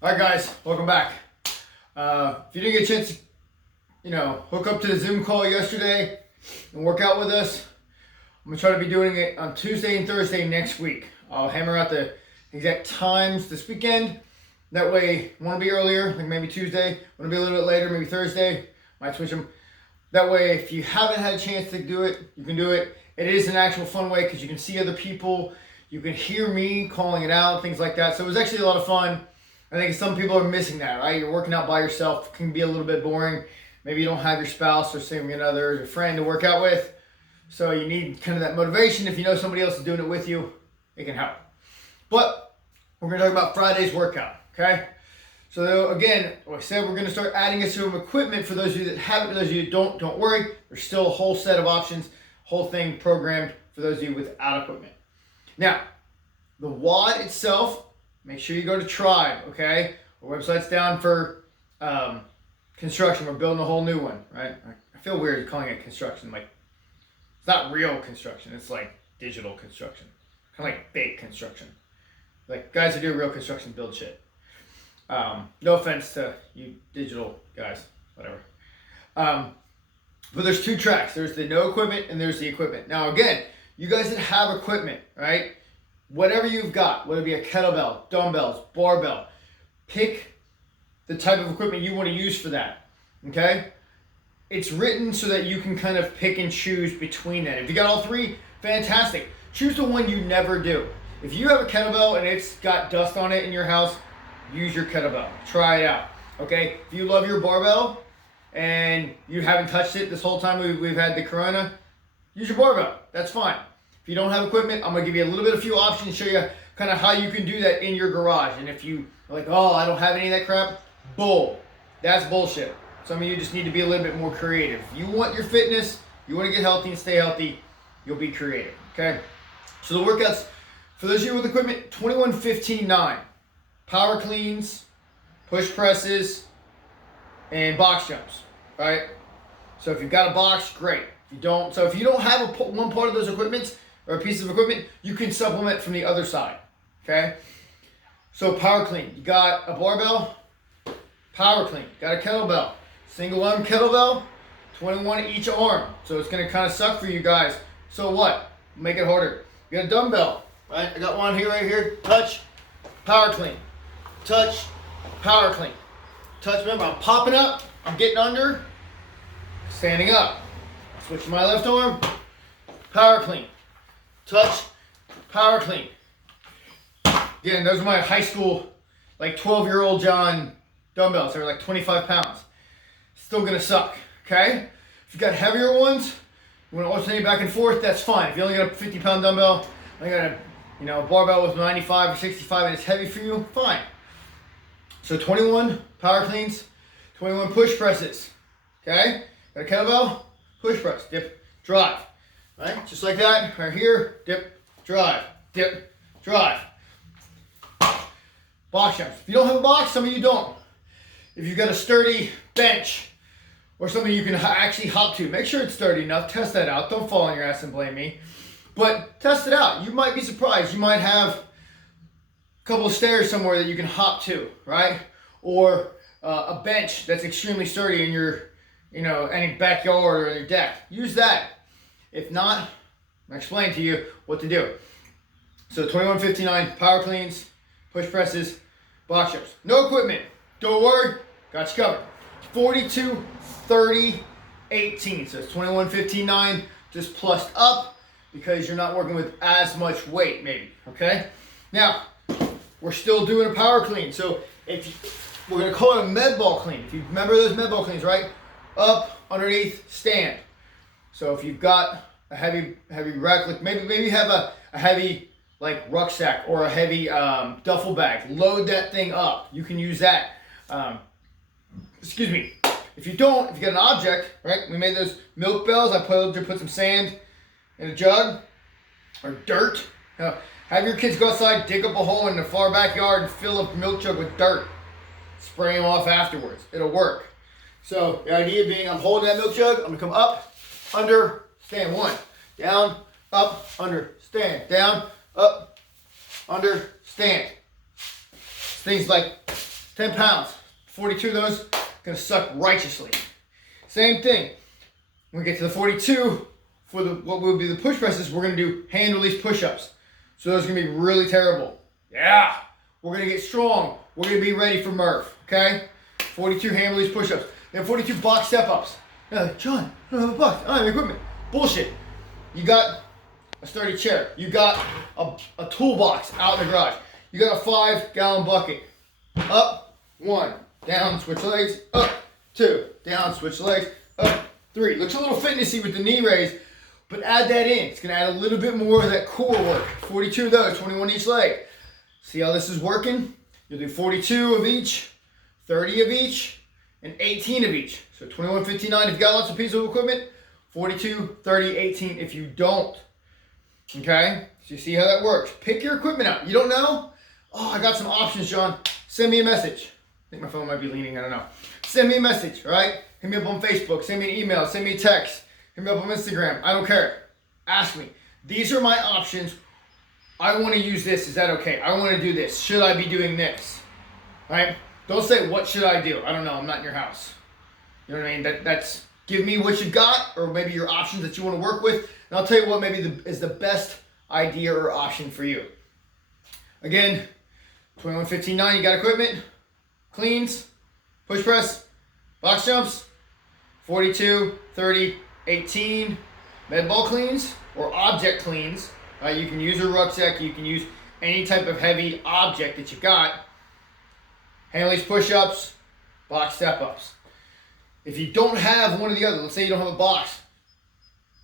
All right, guys, welcome back. If you didn't get a chance to, hook up to the Zoom call yesterday and work out with us, I'm gonna try to be doing it on Tuesday and Thursday next week. I'll hammer out the exact times this weekend. That way, want to be earlier, like maybe Tuesday. Want to be a little bit later, maybe Thursday. Might switch them. That way, if you haven't had a chance to do it, you can do it. It is an actual fun way because you can see other people. You can hear me calling it out, things like that. So it was actually a lot of fun. I think some people are missing that, right? You're working out by yourself. It can be a little bit boring. Maybe you don't have your spouse or significant other or friend to work out with. So you need kind of that motivation. If you know somebody else is doing it with you, it can help. But we're going to talk about Friday's workout, okay? So again, like I said, we're going to start adding some equipment for those of you that haven't. For those of you that don't worry. There's still a whole set of options, whole thing programmed for those of you without equipment. Now, the WOD itself, make sure you go to Tribe, okay? Our website's down for construction. We're building a whole new one, right? I feel weird calling it construction. Like, it's not real construction. It's like digital construction. Kind of like fake construction. Like, guys that do real construction build shit. No offense to you digital guys, whatever. But there's two tracks. There's the no equipment and there's the equipment. Now, again, you guys that have equipment, right? Whatever you've got, whether it be a kettlebell, dumbbells, barbell, pick the type of equipment you want to use for that, okay? It's written so that you can kind of pick and choose between that. If you got all three, fantastic. Choose the one you never do. If you have a kettlebell and it's got dust on it in your house, use your kettlebell. Try it out, okay? If you love your barbell and you haven't touched it this whole time we've had the corona, use your barbell. That's fine. If you don't have equipment, I'm going to give you a few options, show you kind of how you can do that in your garage. And if you are like, oh, I don't have any of that crap, bull. That's bullshit. Some of you just need to be a little bit more creative. If you want your fitness, you want to get healthy and stay healthy, you'll be creative, okay? So the workouts, for those of you with equipment, 21, 15, 9. Power cleans, push presses, and box jumps, right? So if you've got a box, great. If you don't, so if you don't have one part of those equipments or a piece of equipment, you can supplement from the other side, okay? So power clean, you got a barbell, power clean, got a kettlebell, single arm kettlebell, 21 each arm. So it's gonna kind of suck for you guys. So what? Make it harder. You got a dumbbell, right? I got one here, right here. Touch, power clean. Touch, power clean. Touch, remember, I'm popping up, I'm getting under, standing up. Switch to my left arm, power clean. Touch, power clean. Again, those are my high school, like 12-year-old John dumbbells. They're like 25 pounds. Still gonna suck, okay? If you got heavier ones, you wanna alternate back and forth, that's fine. If you only got a 50-pound dumbbell, I got a barbell with 95 or 65 and it's heavy for you, fine. So 21 power cleans, 21 push presses, okay? Got a kettlebell, push press, dip, drive, right? Just like that, right here, dip, drive, drive. Box jumps. If you don't have a box, some of you don't. If you've got a sturdy bench or something you can actually hop to, make sure it's sturdy enough, test that out. Don't fall on your ass and blame me. But test it out. You might be surprised. You might have a couple of stairs somewhere that you can hop to, right? Or a bench that's extremely sturdy in your, any backyard or your deck. Use that. If not, I'll explain to you what to do. So 21, 59, power cleans, push presses, box jumps. No equipment. Don't worry. Got you covered. 42, 30, 18. So it's 21, 15, 9, just plussed up because you're not working with as much weight, maybe. Okay? Now, we're still doing a power clean. So we're going to call it a med ball clean. If you remember those med ball cleans, right? Up, underneath, stand. So if you've got a heavy rack, like maybe you have a heavy like rucksack or a heavy duffel bag, load that thing up. You can use that. If you don't, if you got an object, right? We made those milk bells. I put some sand in a jug or dirt. Have your kids go outside, dig up a hole in the far backyard and fill a milk jug with dirt. Spray them off afterwards. It'll work. So the idea being I'm holding that milk jug. I'm going to come up, under, stand. 1. Down, up, under, stand. Down, up, under, stand. Things like 10 pounds. 42 of those, gonna suck righteously. Same thing. When we get to the 42, for what will be the push presses, we're gonna do hand release push-ups. So those are gonna be really terrible. Yeah, we're gonna get strong. We're gonna be ready for Murph, okay? 42 hand release push-ups. Then 42 box step-ups. You're like, John, I don't have a box, I don't have equipment. Bullshit. You got a sturdy chair. You got a toolbox out in the garage. You got a 5-gallon bucket. Up, 1, down, switch legs, up, 2, down, switch legs, up, 3. Looks a little fitnessy with the knee raise, but add that in. It's gonna add a little bit more of that core work. 42 of those, 21 each leg. See how this is working? You'll do 42 of each, 30 of each, and 18 of each. So 21, 59 if you've got lots of pieces of equipment, 42, 30, 18 if you don't. Okay? So you see how that works. Pick your equipment out. You don't know? Oh, I got some options, John. Send me a message. I think my phone might be leaning, I don't know. Send me a message, all right? Hit me up on Facebook, send me an email, send me a text, hit me up on Instagram. I don't care. Ask me. These are my options. I want to use this. Is that okay? I want to do this. Should I be doing this? All right? Don't say, what should I do? I don't know. I'm not in your house. You know what I mean? That's give me what you got, or maybe your options that you want to work with, and I'll tell you what maybe is the best idea or option for you. Again, 21, 15, 9, you got equipment, cleans, push press, box jumps, 42, 30, 18, med ball cleans or object cleans. You can use a rucksack, you can use any type of heavy object that you've got. Hand release push-ups, box step-ups. If you don't have one or the other, let's say you don't have a box,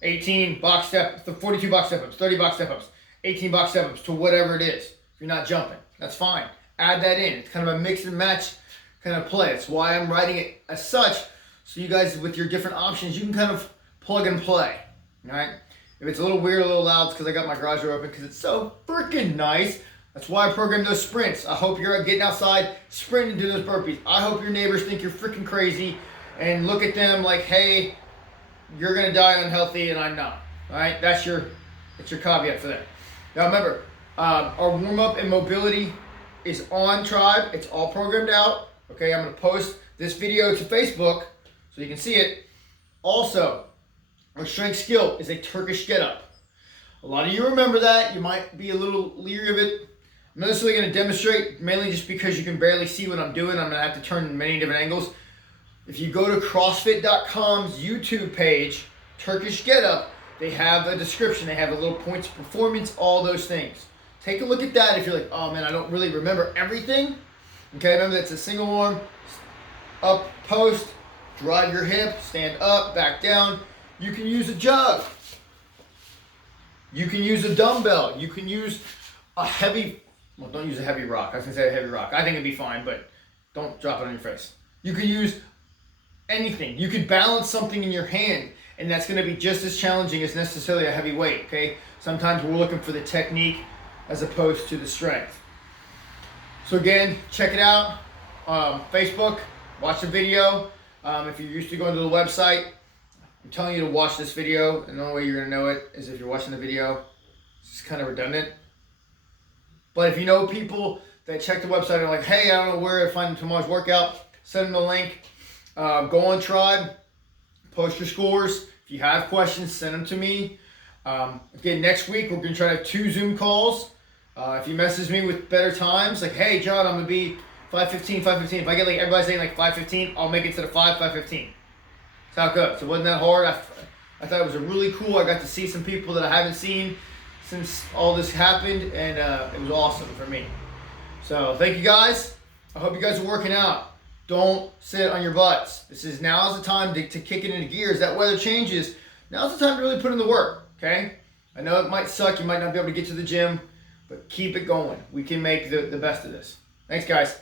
18 box step, 42 box step-ups, 30 box step-ups, 18 box step-ups to whatever it is. If you're not jumping, that's fine. Add that in. It's kind of a mix and match kind of play. It's why I'm writing it as such, so you guys with your different options, you can kind of plug and play, all right? If it's a little weird, a little loud, it's because I got my garage door open because it's so freaking nice. That's why I programmed those sprints. I hope you're getting outside, sprinting to those burpees. I hope your neighbors think you're freaking crazy and look at them like, hey, you're gonna die unhealthy and I'm not. All right, that's your caveat for that. Now remember, our warm-up and mobility is on Tribe. It's all programmed out. Okay, I'm gonna post this video to Facebook so you can see it. Also, our strength skill is a Turkish get-up. A lot of you remember that. You might be a little leery of it. I'm not necessarily going to demonstrate, mainly just because you can barely see what I'm doing. I'm going to have to turn many different angles. If you go to CrossFit.com's YouTube page, Turkish Get-Up, they have a description. They have a little points of performance, all those things. Take a look at that if you're like, oh man, I don't really remember everything. Okay, remember that's a single arm, up, post, drive your hip, stand up, back down. You can use a jug. You can use a dumbbell. You can use a heavy, well, don't use a heavy rock. I was going to say a heavy rock. I think it'd be fine, but don't drop it on your face. You can use anything. You could balance something in your hand, and that's going to be just as challenging as necessarily a heavy weight, okay? Sometimes we're looking for the technique as opposed to the strength. So again, check it out. Facebook, watch the video. If you're used to going to the website, I'm telling you to watch this video, and the only way you're going to know it is if you're watching the video. It's kind of redundant. But if you know people that check the website and are like, hey, I don't know where to find tomorrow's workout, send them the link. Go on Tribe, post your scores. If you have questions, send them to me. Again, next week, we're going to try to have 2 Zoom calls. If you message me with better times, like, hey, John, I'm going to be 5:15, 5:15. If I get like everybody saying like 5:15, I'll make it to the 5:15. That's how it goes. So it wasn't that hard. I thought it was a really cool. I got to see some people that I haven't seen since all this happened, and it was awesome for me. So thank you guys. I hope you guys are working out. Don't sit on your butts. Now's the time to kick it into gears. That weather changes. Now's the time to really put in the work, okay? I know it might suck. You might not be able to get to the gym, but keep it going. We can make the best of this. Thanks, guys.